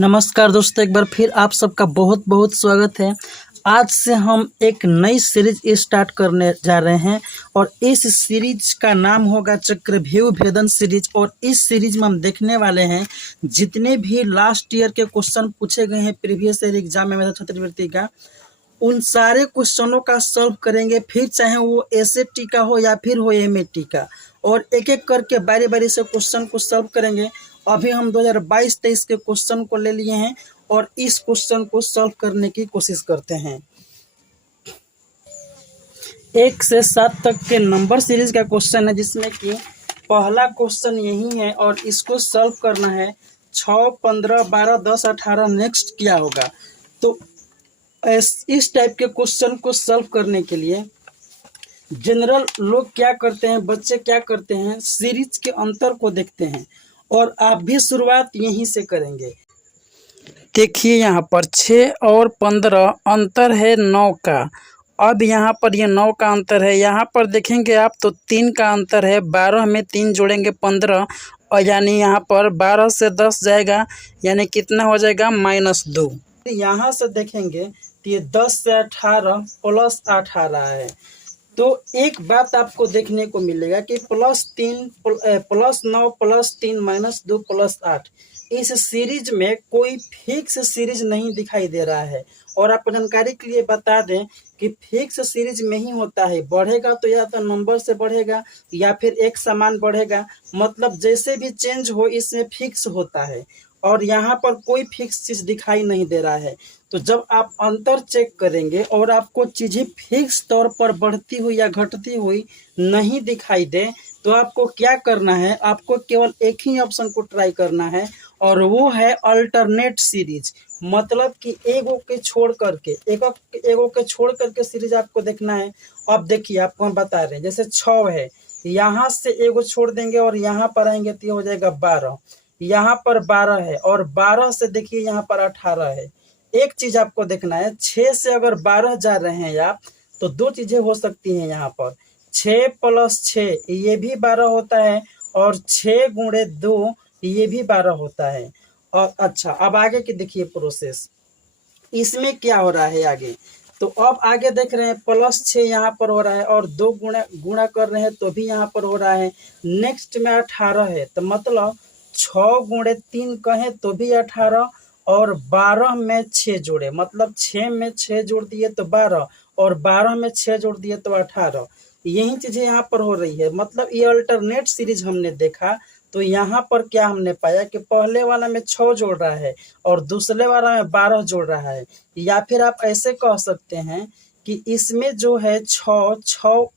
नमस्कार दोस्तों, एक बार फिर आप सबका बहुत बहुत स्वागत है। आज से हम एक नई सीरीज स्टार्ट करने जा रहे हैं और इस सीरीज का नाम होगा चक्रव्यूह भेदन सीरीज। और इस सीरीज में हम देखने वाले हैं जितने भी लास्ट ईयर के क्वेश्चन पूछे गए हैं प्रीवियस ईयर एग्जाम में मेधा छात्रवृत्ति का, उन सारे क्वेश्चनों का सॉल्व करेंगे, फिर चाहे वो एसएटी का हो या फिर हो एमएटी का, और एक एक करके बारी बारी से क्वेश्चन को सॉल्व करेंगे। अभी हम 2022-23 के क्वेश्चन को ले लिए हैं और इस क्वेश्चन को सॉल्व करने की कोशिश करते हैं। 1 से 7 तक के नंबर सीरीज का क्वेश्चन है, जिसमें कि पहला क्वेश्चन यही है और इसको सॉल्व करना है। 6, 15, 12, 10, 18 नेक्स्ट क्या होगा। तो इस टाइप के क्वेश्चन को सॉल्व करने के लिए जनरल लोग क्या करते हैं, बच्चे क्या करते हैं, सीरीज के अंतर को देखते हैं और आप भी शुरुआत यहीं से करेंगे। देखिए यहाँ पर 6 और 15 अंतर है 9 का। अब यहाँ पर ये 9 का अंतर है, यहाँ पर देखेंगे आप तो 3 का अंतर है। 12 में 3 जोड़ेंगे 15, और यानी यहाँ पर 12 से 10 जाएगा, यानी कितना हो जाएगा -2। यहाँ से देखेंगे तो ये 10 से 18 प्लस 18 है। तो एक बात आपको देखने को मिलेगा कि +3 +9 +3 -2 +8, इस सीरीज में कोई फिक्स सीरीज नहीं दिखाई दे रहा है। और आपको जानकारी के लिए बता दें कि फिक्स सीरीज में ही होता है, बढ़ेगा तो या तो नंबर से बढ़ेगा या फिर एक समान बढ़ेगा, मतलब जैसे भी चेंज हो इसमें फिक्स होता है। और यहाँ पर कोई फिक्स चीज दिखाई नहीं दे रहा है। तो जब आप अंतर चेक करेंगे और आपको चीजें फिक्स तौर पर बढ़ती हुई या घटती हुई नहीं दिखाई दे, तो आपको क्या करना है, आपको केवल एक ही ऑप्शन को ट्राई करना है और वो है अल्टरनेट सीरीज। मतलब कि एगो के छोड़ करके सीरीज आपको देखना है। अब देखिए आपको हम बता रहे हैं, जैसे 6 है, यहाँ से एगो छोड़ देंगे और यहाँ पर आएंगे तो ये हो जाएगा 12। यहाँ पर 12 है और 12 से देखिए यहाँ पर 18 है। एक चीज आपको देखना है, 6 से अगर 12 जा रहे हैं आप, तो दो चीजें हो सकती हैं यहाँ पर। 6 + 6 ये भी 12 होता है और 6 × 2 ये भी 12 होता है। और अच्छा, अब आगे की देखिए प्रोसेस, इसमें क्या हो रहा है आगे। तो अब आगे देख रहे हैं +6 यहाँ पर हो रहा है और 2 गुणा कर रहे हैं तो भी यहाँ पर हो रहा है। नेक्स्ट में 18 है, तो मतलब 6 × 3 कहें तो भी 18, और 12 में 6 जोड़े, मतलब 6 में 6 जोड़ दिए तो 12, और 12 में 6 जोड़ दिए तो 18। यही चीजें यहाँ पर हो रही है। मतलब ये अल्टरनेट सीरीज हमने देखा तो यहाँ पर क्या हमने पाया कि पहले वाला में 6 जोड़ रहा है और दूसरे वाला में 12 जोड़ रहा है। या फिर आप ऐसे कह सकते हैं कि इसमें जो है 6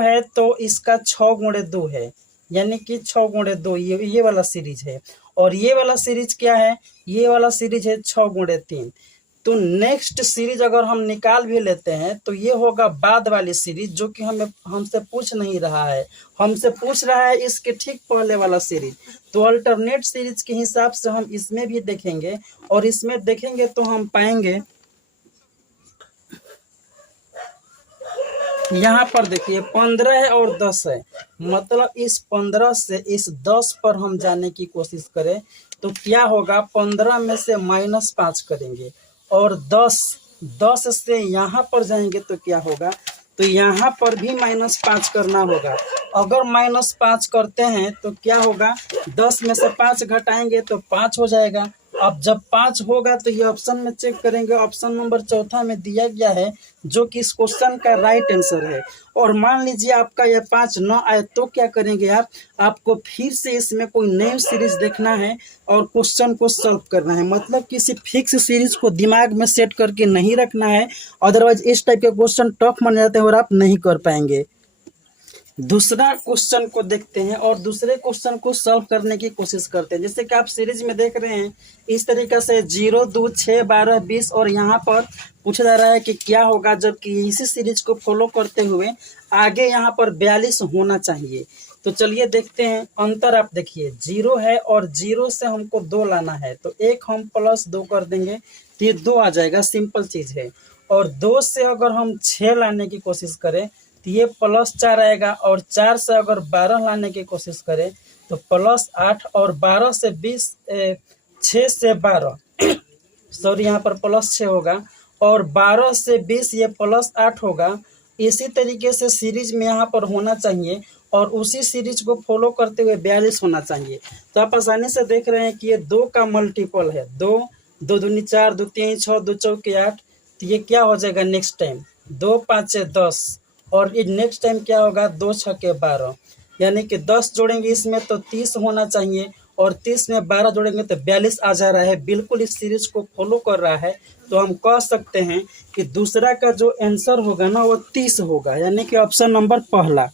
है तो इसका 6 × 2 है, यानी कि 6 × 2 ये वाला सीरीज है। और ये वाला सीरीज क्या है, ये वाला सीरीज है 6 × 3। तो नेक्स्ट सीरीज अगर हम निकाल भी लेते हैं तो ये होगा बाद वाली सीरीज, जो कि हमसे पूछ नहीं रहा है, हमसे पूछ रहा है इसके ठीक पहले वाला सीरीज। तो अल्टरनेट सीरीज के हिसाब से हम इसमें भी देखेंगे और इसमें देखेंगे तो हम पाएंगे, यहाँ पर देखिए 15 है और 10 है, मतलब इस 15 से इस 10 पर हम जाने की कोशिश करें तो क्या होगा, 15 में से -5 करेंगे और 10 से यहाँ पर जाएंगे तो क्या होगा, तो यहाँ पर भी -5 करना होगा। अगर -5 करते हैं तो क्या होगा, 10 में से 5 घटाएंगे तो 5 हो जाएगा। अब जब 5 होगा तो ये ऑप्शन में चेक करेंगे, ऑप्शन नंबर 4 में दिया गया है, जो कि इस क्वेश्चन का राइट आंसर है। और मान लीजिए आपका यह 5 न आए तो क्या करेंगे आप, आपको फिर से इसमें कोई नई सीरीज देखना है और क्वेश्चन को सॉल्व करना है। मतलब किसी फिक्स सीरीज को दिमाग में सेट करके नहीं रखना है, अदरवाइज इस टाइप के क्वेश्चन टफ मान जाते हैं और आप नहीं कर पाएंगे। दूसरा क्वेश्चन को देखते हैं और दूसरे क्वेश्चन को सॉल्व करने की कोशिश करते हैं। जैसे कि आप सीरीज में देख रहे हैं, इस तरीके से 0, 2, 6, 12, 20, और यहाँ पर पूछा जा रहा है कि क्या होगा जबकि इसी सीरीज को फॉलो करते हुए आगे यहाँ पर 42 होना चाहिए। तो चलिए देखते हैं। अंतर आप देखिए 0 है और 0 से हमको 2 लाना है, तो एक हम +2 कर देंगे तो ये 2 आ जाएगा, सिंपल चीज है। और 2 से अगर हम 6 लाने की कोशिश करें तो ये +4 आएगा, और 4 से अगर 12 लाने की कोशिश करें तो +8, और 12 से 20 6 से 12 सॉरी यहाँ पर +6 होगा, और 12 से 20 ये +8 होगा। इसी तरीके से सीरीज में यहाँ पर होना चाहिए, और उसी सीरीज को फॉलो करते हुए 42 होना चाहिए। तो आप आसानी से देख रहे हैं कि ये 2 का मल्टीपल है, 2 2 दूनी 4, 2 3 6, 2 चौके 8। तो ये क्या हो जाएगा नेक्स्ट टाइम, 2 5 10, और ये नेक्स्ट टाइम क्या होगा, 2 6 12, यानी कि 10 जोड़ेंगे इसमें तो 30 होना चाहिए, और 30 में 12 जोड़ेंगे तो 42 आ जा रहा है। बिल्कुल इस सीरीज को फॉलो कर रहा है। तो हम कह सकते हैं कि दूसरा का जो आंसर होगा ना वो 30 होगा, यानी कि ऑप्शन नंबर पहला।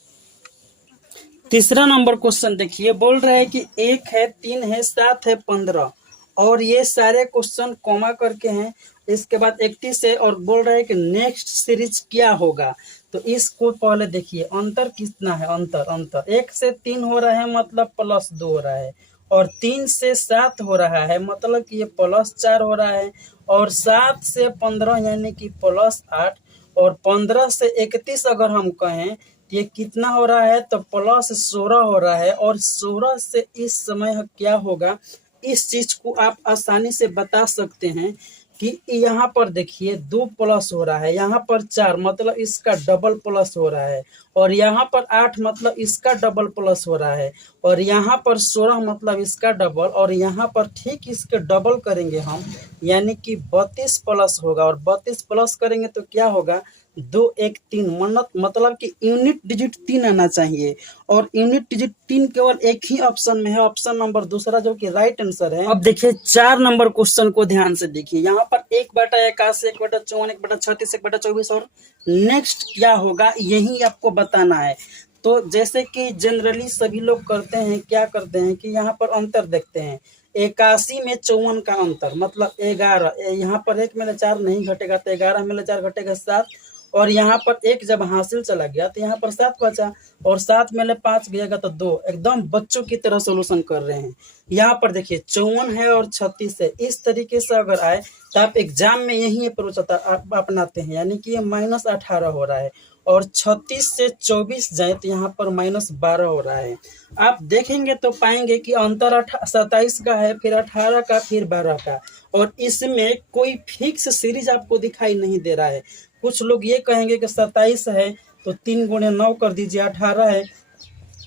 तीसरा नंबर क्वेश्चन देखिए, बोल रहा है कि 1 है, 3 है, 7 है, 15, और ये सारे क्वेश्चन कॉमा करके हैं। इसके बाद 31 है, और बोल रहा है कि नेक्स्ट सीरीज क्या होगा। तो इसको पहले देखिए, अंतर कितना है, अंतर 1 से 3 हो रहा है मतलब +2 हो रहा है, और 3 से 7 हो रहा है मतलब कि ये +4 हो रहा है, और 7 से 15 यानी कि +8, और 15 से 31 अगर हम कहें ये कितना हो रहा है तो +16 हो रहा है। और 16 से इस समय क्या होगा, इस चीज को आप आसानी से बता सकते हैं कि यहाँ पर देखिए 2 प्लस हो रहा है, यहाँ पर 4 मतलब इसका डबल प्लस हो रहा है, और यहाँ पर 8 मतलब इसका डबल प्लस हो रहा है, और यहाँ पर 16 मतलब इसका डबल, और यहाँ पर ठीक इसके डबल करेंगे हम, यानी कि 32 प्लस होगा, और 32 प्लस करेंगे तो क्या होगा, 2 1 3, मतलब कि यूनिट डिजिट 3 आना चाहिए, और यूनिट डिजिट 3 केवल एक ही ऑप्शन में है, ऑप्शन नंबर दूसरा, जो कि राइट आंसर है। अब देखिए 4 नंबर क्वेश्चन को ध्यान से देखिए, यहाँ पर 1/81, 1/54, 1/36, 1/24, और नेक्स्ट क्या होगा यही आपको बताना है। तो जैसे कि जनरली सभी लोग करते हैं, क्या करते हैं कि यहाँ पर अंतर देखते हैं, 81 में 54 का अंतर मतलब 11, यहाँ पर 1 में 4 नहीं घटेगा तो 11 में 4 घटेगा 7, और यहाँ पर 1 जब हासिल चला गया तो यहाँ पर 7 बचा, और 7 में 5 गएगा तो 2। एकदम बच्चों की तरह सोल्यूशन कर रहे हैं। यहाँ पर देखिए 54 है और 36 है, इस तरीके से अगर आए तो आप एग्जाम में यही अप्रोच अपनाते हैं, यानी कि ये -18 हो रहा है, और 36 से 24 जाए तो यहाँ पर -12 हो रहा है। आप देखेंगे तो पाएंगे कि अंतर 27 का है, फिर 18 का, फिर 12 का, और इसमें कोई फिक्स सीरीज आपको दिखाई नहीं दे रहा है। कुछ लोग ये कहेंगे कि 27 है तो 3 × 9 कर दीजिए, 18 है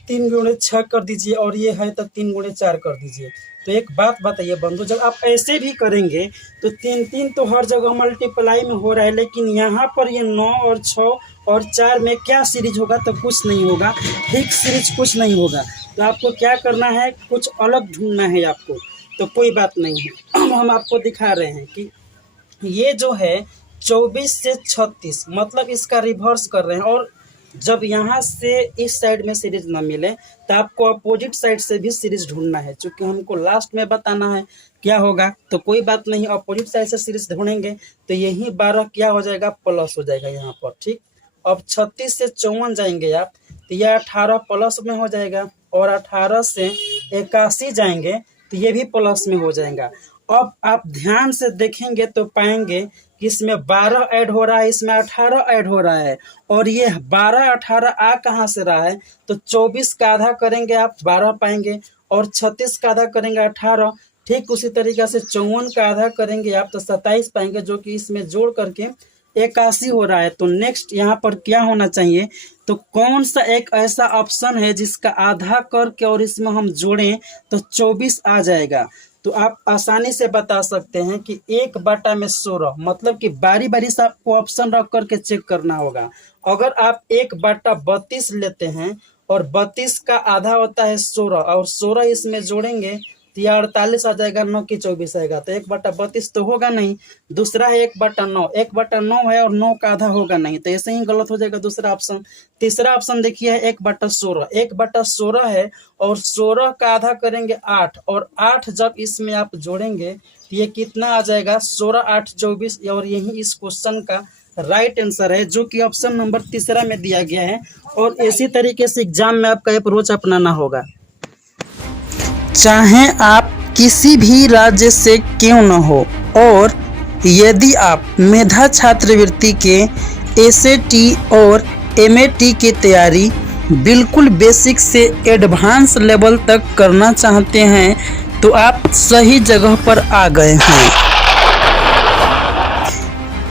3 × 6 कर दीजिए, और ये है तो 3 × 4 कर दीजिए। तो एक बात बताइए बंधु, जब आप ऐसे भी करेंगे तो 3 तो हर जगह मल्टीप्लाई में हो रहा है, लेकिन यहाँ पर ये 9 और 6 और 4 में क्या सीरीज होगा, तो कुछ नहीं होगा, फिक्स सीरीज कुछ नहीं होगा। तो आपको क्या करना है, कुछ अलग ढूंढना है आपको। तो कोई बात नहीं है, हम आपको दिखा रहे हैं कि ये जो है 24 से 36 मतलब इसका रिवर्स कर रहे हैं, और जब यहाँ से इस साइड में सीरीज ना मिले तो आपको अपोजिट साइड से भी सीरीज ढूंढना है। चूंकि हमको लास्ट में बताना है क्या होगा, तो कोई बात नहीं, अपोजिट साइड से सीरीज ढूंढेंगे तो यही 12 क्या हो जाएगा, प्लस हो जाएगा यहाँ पर। ठीक, अब 36 से 54 जाएंगे आप तो यह 18 प्लस में हो जाएगा, और 18 से 81 जाएंगे तो ये भी प्लस में हो जाएगा। अब आप ध्यान से देखेंगे तो पाएंगे कि इसमें 12 ऐड हो रहा है, इसमें 18 ऐड हो रहा है, और ये 12 18 आ कहाँ से रहा है, तो 24 का आधा करेंगे आप 12 पाएंगे, और 36 का आधा करेंगे 18, ठीक उसी तरीके से 54 का आधा करेंगे आप तो 27 पाएंगे, जो कि इसमें जोड़ करके 81 हो रहा है। तो नेक्स्ट यहाँ पर क्या होना चाहिए, तो कौन सा एक ऐसा ऑप्शन है जिसका आधा करके और इसमें हम जोड़ें तो 24 आ जाएगा। तो आप आसानी से बता सकते हैं कि 1/16 मतलब कि बारी बारी से आपको ऑप्शन रख करके चेक करना होगा। अगर आप 1/32 लेते हैं और 32 का आधा होता है 16, और 16 इसमें जोड़ेंगे तो यह 48 आ जाएगा, 9 की 24 आएगा, तो 1/32 तो होगा नहीं। दूसरा है 1/9, 1/9 है और 9 का आधा होगा नहीं, तो ऐसे ही गलत हो जाएगा दूसरा ऑप्शन। तीसरा ऑप्शन देखिए 1/16, 1/16 है और 16 का आधा करेंगे 8, और 8 जब इसमें आप जोड़ेंगे तो ये कितना आ जाएगा, 16 8 24, और यही इस क्वेश्चन का राइट आंसर है, जो कि ऑप्शन नंबर तीसरा में दिया गया है। और इसी तरीके से एग्जाम में आपका अप्रोच अपनाना होगा, चाहे आप किसी भी राज्य से क्यों न हो। और यदि आप मेधा छात्रवृत्ति के एसएटी और एमएटी की तैयारी बिल्कुल बेसिक से एडवांस लेवल तक करना चाहते हैं तो आप सही जगह पर आ गए हैं।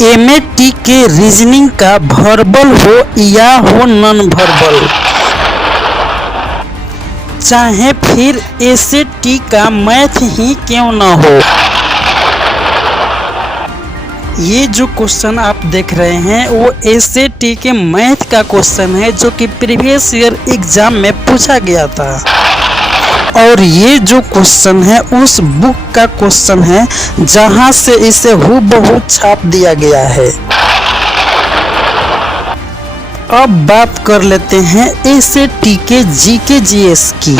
एमएटी के रीजनिंग का वर्बल हो या हो नॉन वर्बल, चाहे फिर एसएटी का मैथ ही क्यों ना हो, ये जो क्वेश्चन आप देख रहे हैं वो एसएटी के मैथ का क्वेश्चन है जो कि प्रीवियस ईयर एग्जाम में पूछा गया था। और ये जो क्वेश्चन है उस बुक का क्वेश्चन है जहां से इसे हूबहू छाप दिया गया है। अब बात कर लेते हैं एसएटी के जीके जीएस की।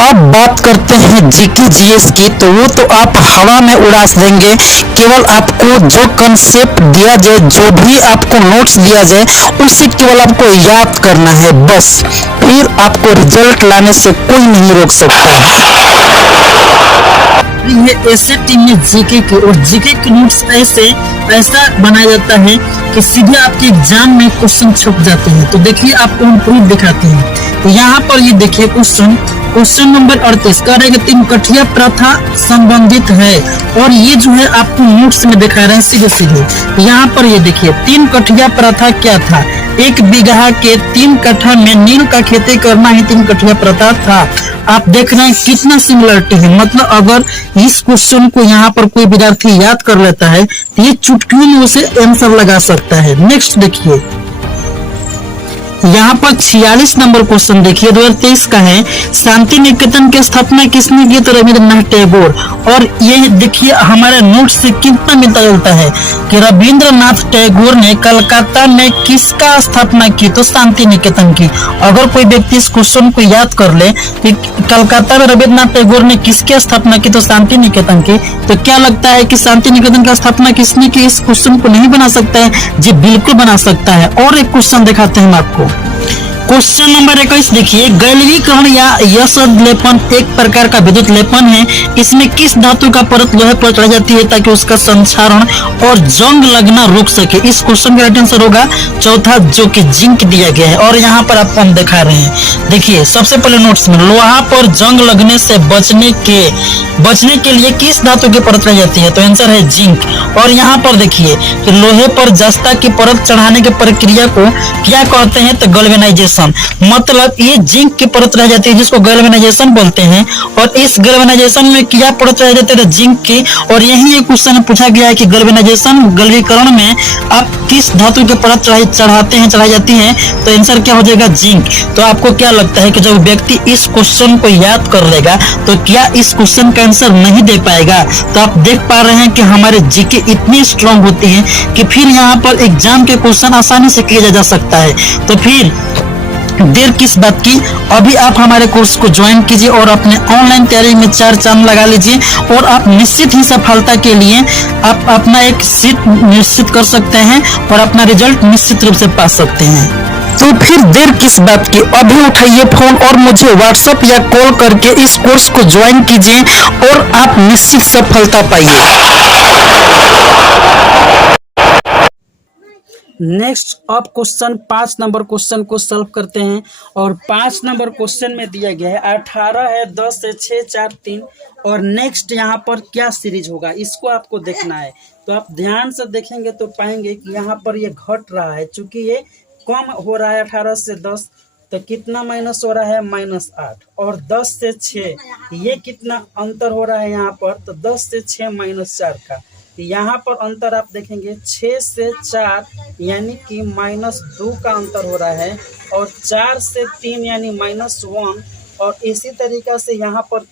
अब बात करते हैं जीके जीएस की, तो वो तो आप हवा में उड़ा देंगे। केवल आपको जो कंसेप्ट दिया जाए, जो भी आपको नोट्स दिया जाए, उसे केवल आपको याद करना है बस, फिर आपको रिजल्ट लाने से कोई नहीं रोक सकता। ये एसएटी में जीके के और जीके के नोट्स ऐसा बनाया जाता है कि सीधे आपके एग्जाम में क्वेश्चन छप जाते हैं। तो देखिए आपको हम प्रूफ दिखाते हैं। तो यहाँ पर ये देखिए क्वेश्चन नंबर 38 करेगा तीन कठिया प्रथा संबंधित है, और ये जो है आपको नोट्स में दिखा रहे हैं सीधे। यहाँ पर ये देखिए तीन कठिया प्रथा क्या था, 1 बीघा के 3 कट्ठा में नील का खेती करना ही 3 कठिया प्रथा था। आप देख रहे हैं कितना सिमिलरिटी है। मतलब अगर इस क्वेश्चन को यहाँ पर कोई विद्यार्थी याद कर लेता है तो ये चुटकियों में उसे आंसर लगा सकता है। नेक्स्ट देखिए, यहाँ पर 46 नंबर क्वेश्चन देखिए 2023 का है, शांति निकेतन की स्थापना किसने की? तो रविंद्रनाथ टैगोर। और ये देखिए हमारे नोट से कितना मिलता जुलता है कि रविंद्रनाथ टैगोर ने कलकत्ता में किसका स्थापना की? तो शांति निकेतन की। अगर कोई व्यक्ति इस क्वेश्चन को याद कर ले कि कलकत्ता में रविंद्रनाथ टैगोर ने किसकी स्थापना की? तो शांति निकेतन की। तो क्या लगता है कि शांति निकेतन की स्थापना किसने की? इस क्वेश्चन को नहीं बना सकता है? जी बिल्कुल बना सकता है। और एक क्वेश्चन दिखाते हैं हम आपको। क्वेश्चन नंबर 21 देखिए, गैल्वीकरण या यशद लेपन एक प्रकार का विद्युत लेपन है। इसमें किस धातु का परत लोहे पर चढ़ाई जाती है ताकि उसका संक्षारण और जंग लगना रोक सके? इस क्वेश्चन का राइट आंसर होगा चौथा, जो कि जिंक दिया गया है। और यहाँ पर आपको हम दिखा रहे हैं, देखिए सबसे पहले नोट्स में लोहा पर जंग लगने से बचने के लिए किस धातु की परत चढ़ाई जाती है? तो आंसर है जिंक। और यहाँ पर देखिए कि लोहे पर जस्ता की परत चढ़ाने की प्रक्रिया को क्या कहते हैं? तो गैल्वेनाइजेशन। मतलब ये जिंक की परत रह जाती है जिसको गैल्वेनाइजेशन बोलते हैं, और इस गैल्वेनाइजेशन में क्या परत रह जाती है? जिंक की। और यही एक क्वेश्चन पूछा गया है कि गैल्वीकरण में आप किस धातु की परत चढ़ाई जाती है? तो आंसर क्या हो जाएगा? जिंक। तो आपको क्या लगता है कि जब व्यक्ति इस क्वेश्चन को याद कर लेगा तो क्या इस क्वेश्चन का आंसर नहीं दे पाएगा? तो आप देख पा रहे हैं कि हमारे जीके इतनी स्ट्रांग होती है कि फिर यहाँ पर एग्जाम के क्वेश्चन आसानी से किया जा सकता है। तो फिर देर किस बात की, अभी आप हमारे कोर्स को ज्वाइन कीजिए और अपने ऑनलाइन तैयारी में 4 चांद लगा लीजिए, और आप निश्चित ही सफलता के लिए आप अपना एक सीट निश्चित कर सकते हैं और अपना रिजल्ट निश्चित रूप से पा सकते हैं। तो फिर देर किस बात की, अभी उठाइए फोन और मुझे व्हाट्सएप या कॉल करके इस कोर्स को ज्वाइन कीजिए और आप निश्चित सफलता पाइए। नेक्स्ट अब क्वेश्चन 5 नंबर क्वेश्चन को सॉल्व करते हैं। और 5 नंबर क्वेश्चन में दिया गया है 18 है, 10 है, 6, 4, 3। और नेक्स्ट यहाँ पर क्या सीरीज होगा इसको आपको देखना है। तो आप ध्यान से देखेंगे तो पाएंगे कि यहाँ पर ये घट रहा है, चूंकि ये कम हो रहा है 18 से 10, तो कितना माइनस हो रहा है? -8। और 10 से 6 ये कितना अंतर हो रहा है यहाँ पर? तो 10 से 6 -4 का। यहाँ पर अंतर आप देखेंगे 6 से 4 यानी कि -2 का अंतर हो रहा है, और 4 से 3 यानी -1। और इसी तरीका से यहाँ पर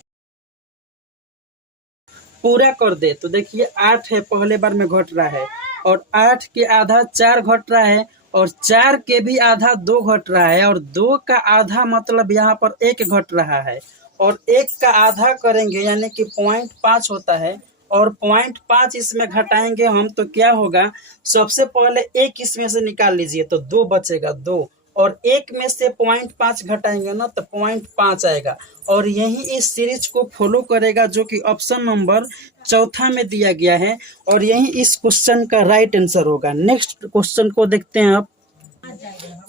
पूरा कर दे तो देखिए 8 है, पहले बार में घट रहा है, और 8 के आधा 4 घट रहा है, और 4 के भी आधा 2 घट रहा है, और 2 का आधा मतलब यहाँ पर 1 घट रहा है, और 1 का आधा करेंगे यानी कि 0.5 होता है, और 0.5 इसमें घटाएंगे हम तो क्या होगा? सबसे पहले 1 इसमें से निकाल लीजिए तो 2 बचेगा, 2, और 1 में से 0.5 घटाएंगे ना तो 0.5 आएगा। और यही इस सीरीज को फॉलो करेगा जो कि ऑप्शन नंबर चौथा में दिया गया है, और यही इस क्वेश्चन का राइट आंसर होगा। नेक्स्ट क्वेश्चन को देखते हैं आप।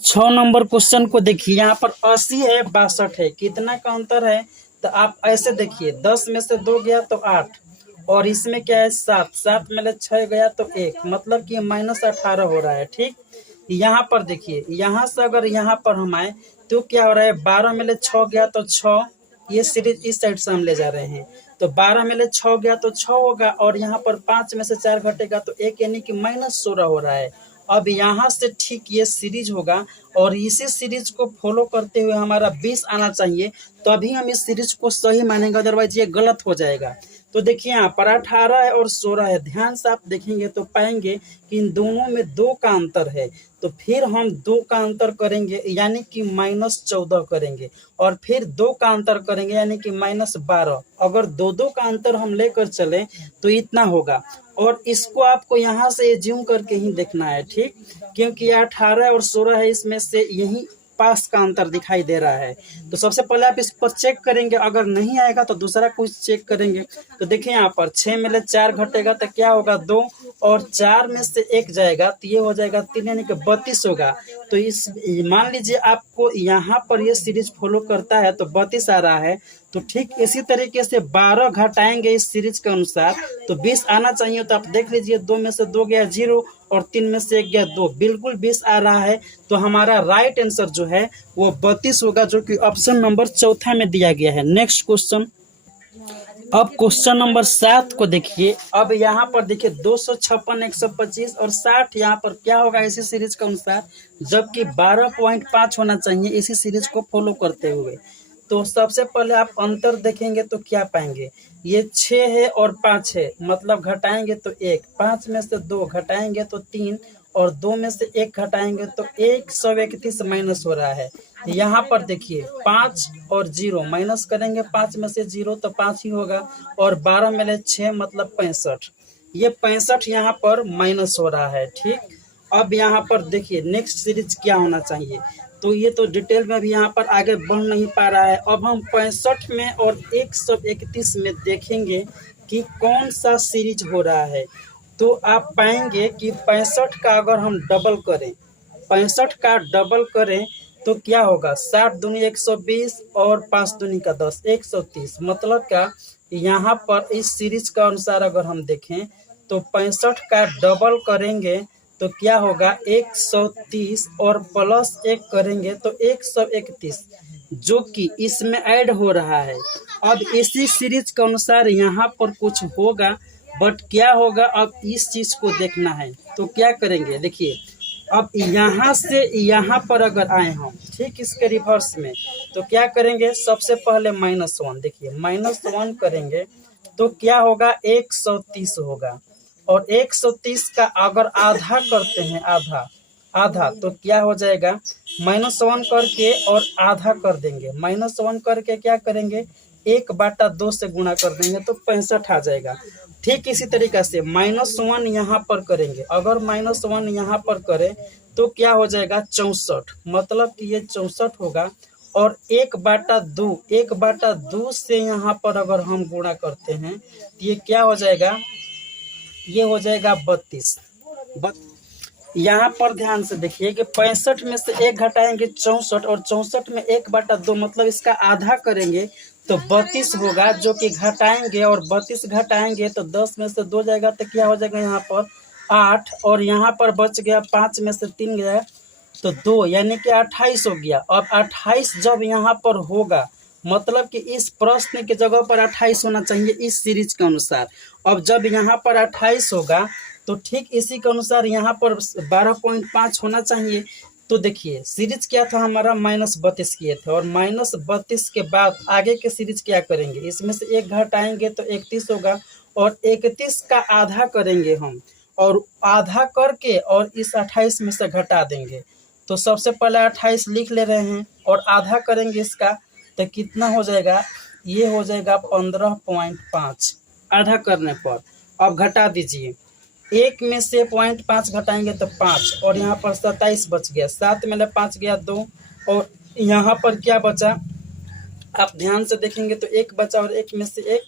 6 नंबर क्वेश्चन को देखिए, यहाँ पर 80 है, 62 है, कितना का अंतर है? तो आप ऐसे देखिए 10 में से 2 गया तो 8, और इसमें क्या है 7, 7 में से 6 गया तो 1, मतलब कि -18 हो रहा है। ठीक, यहाँ पर देखिए, यहाँ से अगर यहाँ पर हम आए तो क्या हो रहा है, 12 में से 6 गया तो 6, ये सीरीज इस साइड से हम ले जा रहे हैं, तो 12 में से 6 गया तो 6 होगा, और यहाँ पर 5 में से 4 घटेगा तो 1, यानी कि -16 हो रहा है। अब यहाँ से ठीक ये सीरीज होगा, और इसी सीरीज को फॉलो करते हुए हमारा 20 आना चाहिए, तभी हम इस सीरीज को सही मानेंगे, अदरवाइज ये गलत हो जाएगा। तो देखिए यहाँ पर 18 है और 16 है, ध्यान से आप देखेंगे तो पाएंगे कि इन दोनों में 2 का अंतर है, तो फिर हम 2 का अंतर करेंगे यानी कि -14 करेंगे, और फिर 2 का अंतर करेंगे यानी कि -12। अगर 2 का अंतर हम लेकर चले तो इतना होगा, और इसको आपको यहाँ से एज्यूम करके ही देखना है। ठीक, क्योंकि 18 और 16 है, इसमें से यही पास का अंतर दिखाई दे रहा है। तो सबसे पहले आप इस पर चेक करेंगे, अगर नहीं आएगा तो दूसरा कुछ चेक करेंगे। तो देखिए यहाँ पर 6 में से 4 घटेगा तो क्या होगा 2, और 4 में से 1 जाएगा तो ये हो जाएगा 3, यानी कि 32 होगा। तो इस मान लीजिए आपको यहाँ पर ये सीरीज फॉलो करता है तो 32 आ रहा है, तो ठीक इसी तरीके से 12 घटाएंगे इस सीरीज के अनुसार तो 20 आना चाहिए। तो आप देख लीजिए 2 में से 2 गया 0, और 3 में से 1 गया 2, बिल्कुल 20 आ रहा है। तो हमारा राइट आंसर जो है वो 32 होगा, जो कि ऑप्शन नंबर चौथा में दिया गया है। नेक्स्ट क्वेश्चन, अब क्वेश्चन नंबर 7 को देखिए। अब यहाँ पर देखिए 256, 125 और 60, यहाँ पर क्या होगा इसी सीरीज के अनुसार, जबकि 12.5 होना चाहिए इसी सीरीज को फॉलो करते हुए। तो सबसे पहले आप अंतर देखेंगे तो क्या पाएंगे, ये 6 है और 5 है, मतलब घटाएंगे तो 1, 5 में से 2 घटाएंगे तो 3, और 2 में से 1 घटाएंगे तो 131 माइनस हो रहा है। यहाँ पर देखिए 5 और 0 माइनस करेंगे, 5 में से 0 तो 5 ही होगा, और 12 में से 6 मतलब 65, ये 65 यहाँ पर माइनस हो रहा है। ठीक, अब यहाँ पर देखिए नेक्स्ट सीरीज क्या होना चाहिए, तो ये तो डिटेल में भी यहाँ पर आगे बढ़ नहीं पा रहा है। अब हम 65 में और 131 में देखेंगे कि कौन सा सीरीज हो रहा है। तो आप पाएंगे कि 65 का अगर हम डबल करें, 65 का डबल करें तो क्या होगा, 60 दूनी 120 और 5 दूनी का 10, 130, मतलब क्या, यहाँ पर इस सीरीज का अनुसार अगर हम देखें तो 65 का डबल करेंगे तो क्या होगा 130, और प्लस 1 करेंगे तो 131, जो कि इसमें ऐड हो रहा है। अब इसी सीरीज के अनुसार यहाँ पर कुछ होगा, बट क्या होगा अब इस चीज को देखना है। तो क्या करेंगे, देखिए अब यहाँ से यहाँ पर अगर आए हम ठीक इसके रिवर्स में, तो क्या करेंगे, सबसे पहले -1, देखिए -1 करेंगे तो क्या होगा 130 होगा, और 130 का अगर आधा करते हैं, आधा आधा, तो क्या हो जाएगा, -1 करके और आधा कर देंगे, -1 करके क्या करेंगे 1/2 से गुणा कर देंगे तो 65 आ जाएगा। ठीक इसी तरीके से -1 यहाँ पर करेंगे, अगर -1 यहाँ पर करें तो क्या हो जाएगा 64, मतलब कि ये 64 होगा, और 1/2 से यहाँ पर अगर हम गुणा करते हैं तो ये क्या हो जाएगा, ये हो जाएगा 32। यहाँ पर ध्यान से देखिए कि 65 में से 1 घटाएंगे 64, और 64 में 1/2 मतलब इसका आधा करेंगे तो 32 होगा, जो कि घटाएंगे, और 32 घटाएंगे तो 10 में से 2 जाएगा तो क्या हो जाएगा यहाँ पर 8, और यहाँ पर बच गया 5 में से 3 गया तो 2, यानी कि 28 हो गया। अब 28 जब यहाँ पर होगा, मतलब कि इस प्रश्न की जगह पर 28 होना चाहिए इस सीरीज के अनुसार। अब जब यहाँ पर 28 होगा तो ठीक इसी के अनुसार यहाँ पर 12.5 होना चाहिए। तो देखिए सीरीज क्या था हमारा, -32 किए थे, और -32 के बाद आगे के सीरीज क्या करेंगे, इसमें से 1 घटाएंगे तो 31 होगा, और 31 का आधा करेंगे हम, और आधा करके और इस 28 में से घटा देंगे। तो सबसे पहले 28 लिख ले रहे हैं, और आधा करेंगे इसका तो कितना हो जाएगा, ये हो जाएगा 15.5 आधा करने पर। अब घटा दीजिए, 1 में से 0.5 घटाएंगे तो 5, और यहाँ पर 27 बच गया, 7 में 5 गया 2, और यहाँ पर क्या बचा, आप ध्यान से देखेंगे तो 1 बचा, और 1 में से 1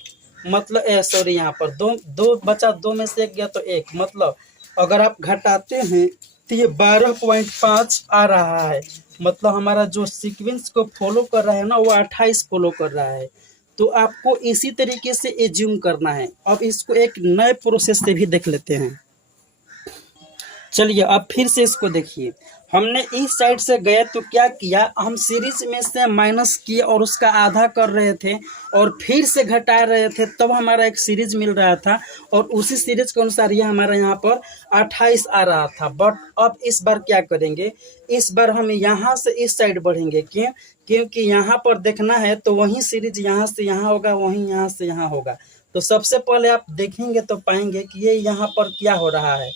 मतलब सॉरी यहाँ पर 2 बचा, 2 में से 1 गया तो 1, मतलब अगर आप घटाते हैं तो ये 12.5 आ रहा है, मतलब हमारा जो सीक्वेंस को फॉलो कर रहा है ना वो 28 फॉलो कर रहा है। तो आपको इसी तरीके से एज्यूम करना है। अब इसको एक नए प्रोसेस से भी देख लेते हैं। चलिए अब फिर से इसको देखिए, हमने इस साइड से गए तो क्या किया, हम सीरीज में से माइनस किए और उसका आधा कर रहे थे और फिर से घटा रहे थे, तब हमारा एक सीरीज मिल रहा था और उसी सीरीज के अनुसार ये हमारा यहाँ पर 28 आ रहा था। बट अब इस बार क्या करेंगे, इस बार हम यहाँ से इस साइड बढ़ेंगे। क्यों? क्योंकि यहाँ पर देखना है तो वही सीरीज यहाँ से यहाँ होगा, वहीं यहाँ से यहाँ होगा। तो सबसे पहले आप देखेंगे तो पाएंगे कि ये यहाँ पर क्या हो रहा है,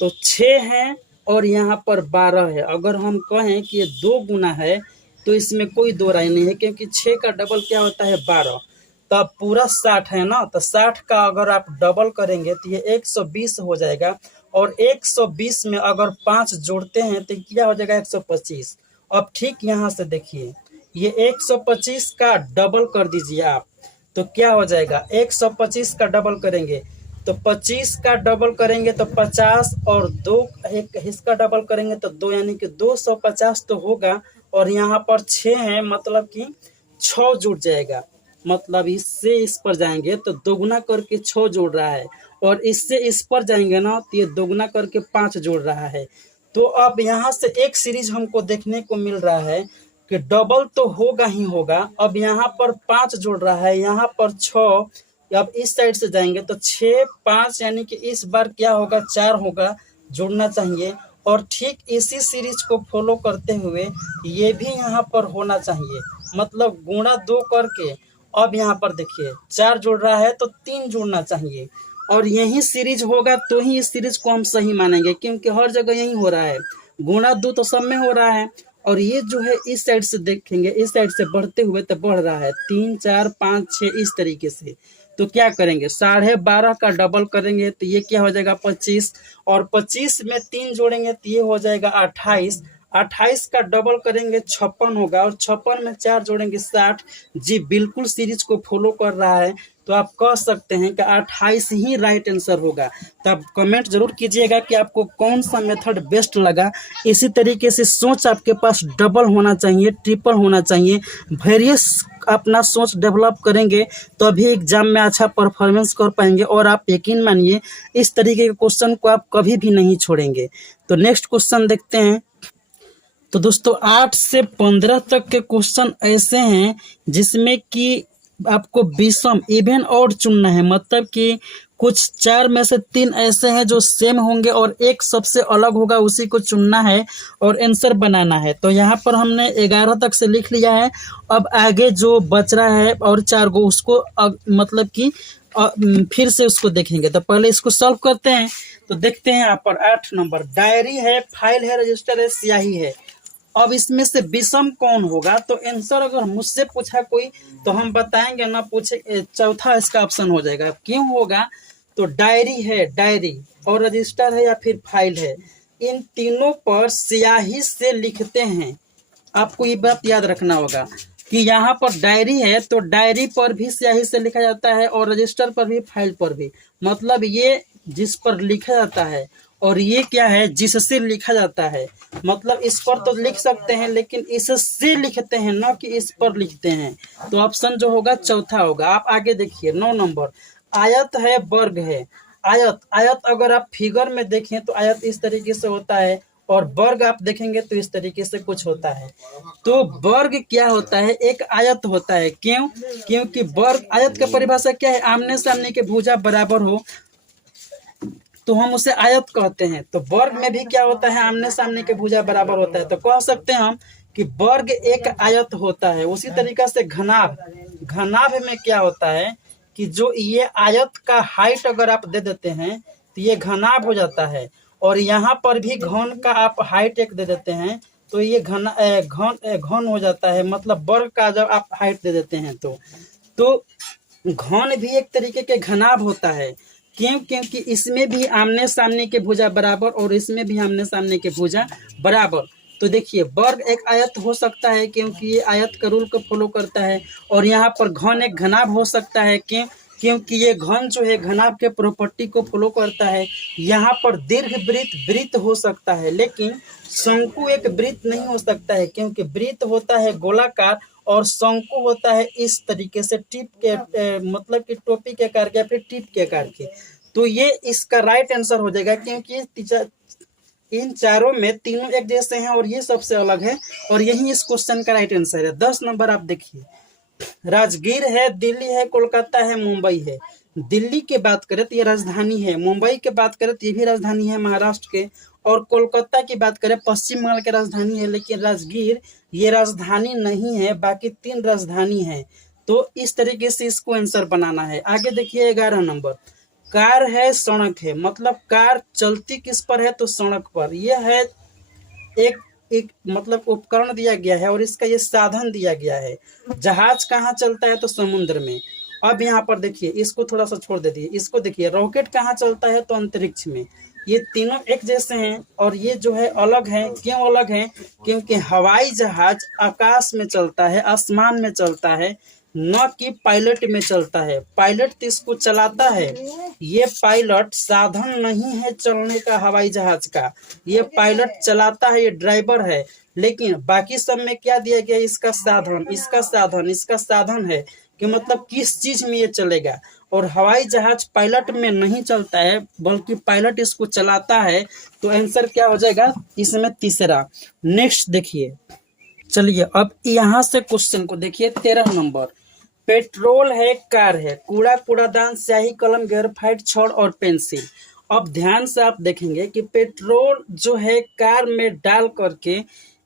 तो 6 है और यहाँ पर 12 है। अगर हम कहें कि ये 2 गुना है तो इसमें कोई दो राय नहीं है, क्योंकि 6 का डबल क्या होता है 12, तब पूरा 60 है ना। तो 60 का अगर आप डबल करेंगे तो ये 120 हो जाएगा और 120 में अगर 5 जोड़ते हैं तो क्या हो जाएगा 125। अब ठीक यहाँ से देखिए, ये 125 का डबल कर दीजिए आप, तो क्या हो जाएगा 125 का डबल करेंगे तो 25 का डबल करेंगे तो 50 और 2 एक इसका डबल करेंगे तो 2, यानी कि 250 तो होगा। और यहाँ पर 6 है, मतलब कि 6 जुड़ जाएगा। मतलब इससे इस पर जाएंगे तो दोगुना करके 6 जोड़ रहा है और इससे इस पर जाएंगे ना तो ये दोगुना करके 5 जोड़ रहा है। तो अब यहाँ से एक सीरीज हमको देखने को मिल रहा है कि डबल तो होगा ही होगा। अब यहाँ पर 5 जोड़ रहा है, यहाँ पर 6। अब इस साइड से जाएंगे तो 6 5, यानी कि इस बार क्या होगा 4 होगा, जुड़ना चाहिए। और ठीक इसी सीरीज को फॉलो करते हुए ये भी यहाँ पर होना चाहिए, मतलब गुणा 2 करके। अब यहाँ पर देखिए 4 जुड़ रहा है तो 3 जुड़ना चाहिए और यही सीरीज होगा तो ही इस सीरीज को हम सही मानेंगे, क्योंकि हर जगह यही हो रहा है। गुणा 2 तो सब में हो रहा है और ये जो है इस साइड से देखेंगे, इस साइड से बढ़ते हुए तो बढ़ रहा है 3 4 5 6 इस तरीके से। तो क्या करेंगे 12.5 का डबल करेंगे तो ये क्या हो जाएगा 25 और 25 में 3 जोड़ेंगे तो ये हो जाएगा 28। 28 का डबल करेंगे 56 होगा और 56 में 4 जोड़ेंगे 60। जी बिल्कुल सीरीज को फॉलो कर रहा है, तो आप कह सकते हैं कि 28 ही राइट आंसर होगा। तो आप कमेंट जरूर कीजिएगा कि आपको कौन सा मेथड बेस्ट लगा। इसी तरीके से सोच आपके पास डबल होना चाहिए, ट्रिपल होना चाहिए, वेरियस अपना सोच डेवलप करेंगे तो अभी एग्जाम में अच्छा परफॉर्मेंस कर पाएंगे। और आप यकीन मानिए इस तरीके के क्वेश्चन को आप कभी भी नहीं छोड़ेंगे। तो नेक्स्ट क्वेश्चन देखते हैं। तो दोस्तों 8 से 15 तक के क्वेश्चन ऐसे हैं जिसमें कि आपको विषम इवन ऑड चुनना है, मतलब कि कुछ 4 में से 3 ऐसे हैं जो सेम होंगे और एक सबसे अलग होगा, उसी को चुनना है और आंसर बनाना है। तो यहाँ पर हमने 11 तक से लिख लिया है। अब आगे जो बच रहा है और 4 गो उसको मतलब कि फिर से उसको देखेंगे। तो पहले इसको सॉल्व करते हैं। तो देखते हैं यहाँ पर 8 नंबर, डायरी है, फाइल है, रजिस्टर है, स्याही है। अब इसमें से विषम कौन होगा, तो आंसर अगर मुझसे पूछा कोई तो हम बताएंगे ना, पूछे चौथा इसका ऑप्शन हो जाएगा। क्यों होगा, तो डायरी है, डायरी और रजिस्टर है या फिर फाइल है, इन तीनों पर स्याही से लिखते हैं। आपको ये बात याद रखना होगा कि यहाँ पर डायरी है तो डायरी पर भी स्याही से लिखा जाता है और रजिस्टर पर भी, फाइल पर भी। मतलब ये जिस पर लिखा जाता है और ये क्या है जिससे लिखा जाता है। मतलब इस पर तो लिख सकते हैं लेकिन इससे लिखते हैं, ना कि इस पर लिखते हैं। तो ऑप्शन जो होगा चौथा होगा। आप आगे देखिए 9 नंबर, आयत है, वर्ग है। आयत, आयत अगर आप फिगर में देखें तो आयत इस तरीके से होता है और वर्ग आप देखेंगे तो इस तरीके से कुछ होता है। तो वर्ग क्या होता है, एक आयत होता है। क्यों? क्योंकि वर्ग, आयत का परिभाषा क्या है, आमने सामने के भुजा बराबर हो तो हम उसे आयत कहते हैं। तो वर्ग में भी क्या होता है, आमने सामने के भुजा बराबर होता है। तो कह सकते हैं हम कि वर्ग एक आयत होता है। उसी तरीके से घनाभ, घनाभ में क्या होता है कि जो ये आयत का हाइट अगर आप दे देते हैं तो ये घनाभ हो जाता है। और यहाँ पर भी घन का आप हाइट एक दे देते हैं तो ये घन हो जाता है। मतलब वर्ग का जब आप हाइट दे देते हैं तो घन भी एक तरीके के घनाभ होता है। क्यों? क्योंकि इसमें भी आमने सामने के भुजा बराबर और इसमें भी आमने सामने के भुजा बराबर। तो देखिए वर्ग एक आयत हो सकता है क्योंकि ये आयत का रूल को फॉलो करता है। और यहाँ पर घन एक घनाभ हो सकता है। क्यों? क्योंकि ये घन जो है घनाभ के प्रॉपर्टी को फॉलो करता है। यहाँ पर दीर्घ वृत्त हो सकता है, लेकिन शंकु एक वृत्त नहीं हो सकता है, क्योंकि वृत्त होता है गोलाकार और शंकु होता है इस तरीके से टिप के मतलब कि टोपी के आकार के या फिर टिप के आकार के। तो ये इसका राइट आंसर हो जाएगा, क्योंकि इन चारों में तीनों एक जैसे हैं और ये सबसे अलग है, और यही इस क्वेश्चन का राइट आंसर है। 10 नंबर आप देखिए, राजगीर है, दिल्ली है, कोलकाता है, मुंबई है। दिल्ली की बात करें तो ये राजधानी है, मुंबई की बात करें तो ये भी राजधानी है महाराष्ट्र के, और कोलकाता की बात करें पश्चिम बंगाल की राजधानी है। लेकिन राजगीर ये राजधानी नहीं है, बाकी 3 राजधानी है। तो इस तरीके से इसको आंसर बनाना है। आगे देखिए 11 नंबर, कार है, सड़क है, मतलब कार चलती किस पर है तो सड़क पर। यह है एक एक मतलब उपकरण दिया गया है और इसका ये साधन दिया गया है। जहाज कहाँ चलता है तो समुद्र में। अब यहाँ पर देखिए, इसको थोड़ा सा छोड़ दे दिए, इसको देखिए, रॉकेट कहाँ चलता है तो अंतरिक्ष में। ये तीनों एक जैसे हैं और ये जो है अलग है। क्यों अलग है? क्योंकि हवाई जहाज आकाश में चलता है, आसमान में चलता है, न कि पायलट में चलता है। पायलट तो इसको चलाता है, ये पायलट साधन नहीं है चलने का हवाई जहाज का, ये पायलट चलाता है, ये ड्राइवर है। लेकिन बाकी सब में क्या दिया गया? इसका साधन, इसका साधन, इसका साधन है कि मतलब किस चीज में ये चलेगा। और हवाई जहाज पायलट में नहीं चलता है, बल्कि पायलट इसको चलाता है। तो आंसर क्या हो जाएगा इसमें? तीसरा। नेक्स्ट देखिए, चलिए अब यहाँ से क्वेश्चन को देखिए। 13 नंबर, पेट्रोल है, कार है, कूड़ा कूड़ादान, स्याही कलम, ग्रेफाइट, छड़ और पेंसिल। अब ध्यान से आप देखेंगे कि पेट्रोल जो है कार में डाल करके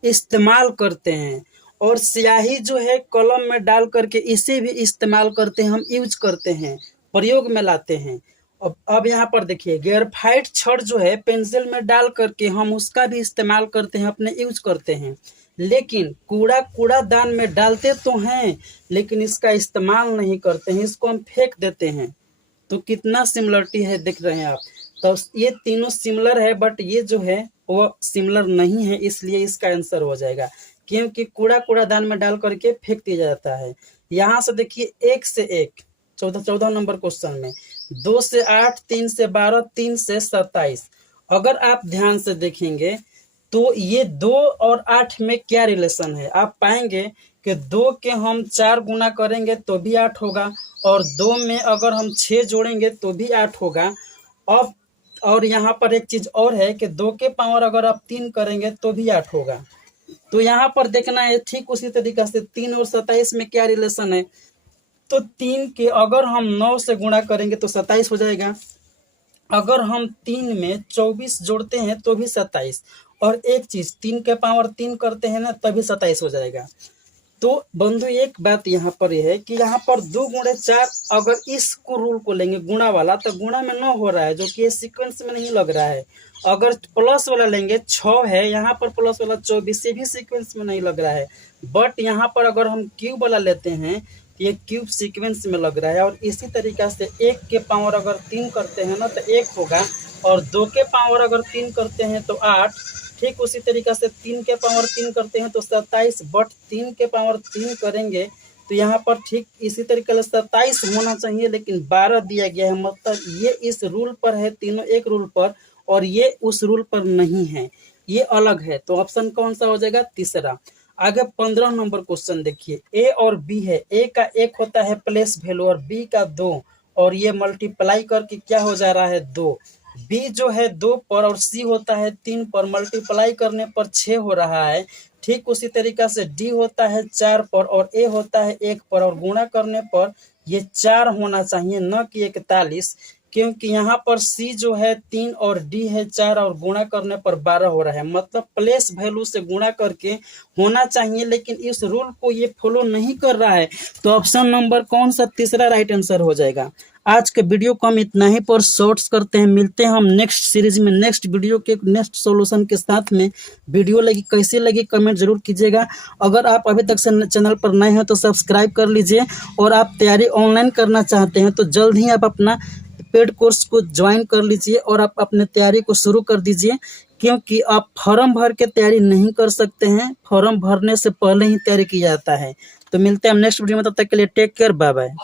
इस्तेमाल करते हैं, और स्याही जो है कलम में डाल करके इसे भी इस्तेमाल करते हैं, हम यूज करते हैं, प्रयोग में लाते हैं। अब यहाँ पर देखिए, ग्रेफाइट छड़ जो है पेंसिल में डाल करके हम उसका भी इस्तेमाल करते हैं, अपने यूज करते हैं। लेकिन कूड़ादान में डालते तो हैं, लेकिन इसका इस्तेमाल नहीं करते हैं, इसको हम फेंक देते हैं। तो कितना सिमिलरिटी है देख रहे हैं आप। तो ये तीनों सिमिलर है, बट ये जो है वो सिमिलर नहीं है, इसलिए इसका आंसर हो जाएगा, क्योंकि कूड़ादान में डाल करके फेंक दिया जाता है। यहाँ से देखिए, 1 से 1 14 नंबर क्वेश्चन में 2 से 8, 3 से 12, 3 से 27। अगर आप ध्यान से देखेंगे तो ये 2 और 8 में क्या रिलेशन है? आप पाएंगे कि 2 के हम 4 गुना करेंगे तो भी 8 होगा, और 2 में अगर हम 6 जोड़ेंगे तो भी 8 होगा। अब और यहाँ पर एक चीज और है कि 2 के पावर अगर आप 3 करेंगे तो भी 8 होगा। तो यहाँ पर देखना है ठीक उसी तरीका से 3 और 27 में क्या रिलेशन है। तो 3 के अगर हम 9 से गुणा करेंगे तो 27 हो जाएगा। अगर हम 3 में 24 जोड़ते हैं तो भी 27, और एक चीज 3 के पावर 3 करते हैं ना तभी 27 हो जाएगा। तो बंधु एक बात यहाँ पर यह है कि यहाँ पर 2 गुणे 4, अगर इसको रूल को लेंगे गुणा वाला, तो गुणा में 9 हो रहा है, जो कि ये सीक्वेंस में नहीं लग रहा है। अगर प्लस वाला लेंगे 6 है, यहाँ पर प्लस वाला 24, से भी सीक्वेंस में नहीं लग रहा है। बट यहाँ पर अगर हम क्यूब वाला लेते हैं, ये क्यूब सीक्वेंस में लग रहा है। और इसी तरीका से 1 के पावर अगर 3 करते हैं ना तो 1 होगा, और 2 के पावर अगर 3 करते हैं तो 8। ठीक उसी तरीका से 3 के पावर 3 करते हैं तो 27, बट 3 के पावर 3 करेंगे तो यहाँ पर ठीक इसी तरीके से 27 होना चाहिए, लेकिन 12 दिया गया है। मतलब ये इस रूल पर है, तीनों एक रूल पर, और ये उस रूल पर नहीं है, ये अलग है। तो ऑप्शन कौन सा हो जाएगा? तीसरा। आगे 15 नंबर क्वेश्चन देखिए, ए और बी है। ए का 1 होता है प्लेस वैल्यू और बी का 2, और ये मल्टीप्लाई करके क्या हो जा रहा है? 2। बी जो है 2 पर और सी होता है 3 पर, मल्टीप्लाई करने पर 6 हो रहा है। ठीक उसी तरीका से डी होता है 4 पर और ए होता है 1 पर, और गुणा करने पर ये 4 होना चाहिए, न कि 41, क्योंकि यहाँ पर सी जो है 3 और डी है 4, और गुणा करने पर 12 हो रहा है। मतलब प्लेस वैल्यू से गुणा करके होना चाहिए, लेकिन इस रूल को ये फॉलो नहीं कर रहा है। तो ऑप्शन नंबर कौन सा? तीसरा राइट आंसर हो जाएगा। आज के वीडियो को हम इतना ही पर शॉर्ट्स करते हैं। मिलते हैं हम नेक्स्ट सीरीज में, नेक्स्ट वीडियो के नेक्स्ट सॉल्यूशन के साथ में। वीडियो लगी कैसी लगी कमेंट जरूर कीजिएगा। अगर आप अभी तक से चैनल पर नए हैं तो सब्सक्राइब कर लीजिए, और आप तैयारी ऑनलाइन करना चाहते हैं तो जल्द ही आप अपना पेड कोर्स को ज्वाइन कर लीजिए और आप अपने तैयारी को शुरू कर दीजिए, क्योंकि आप फॉर्म भर के तैयारी नहीं कर सकते हैं, फॉर्म भरने से पहले ही तैयारी की जाता है। तो मिलते हैं हम नेक्स्ट वीडियो में, तब तक के लिए टेक केयर, बाय बाय।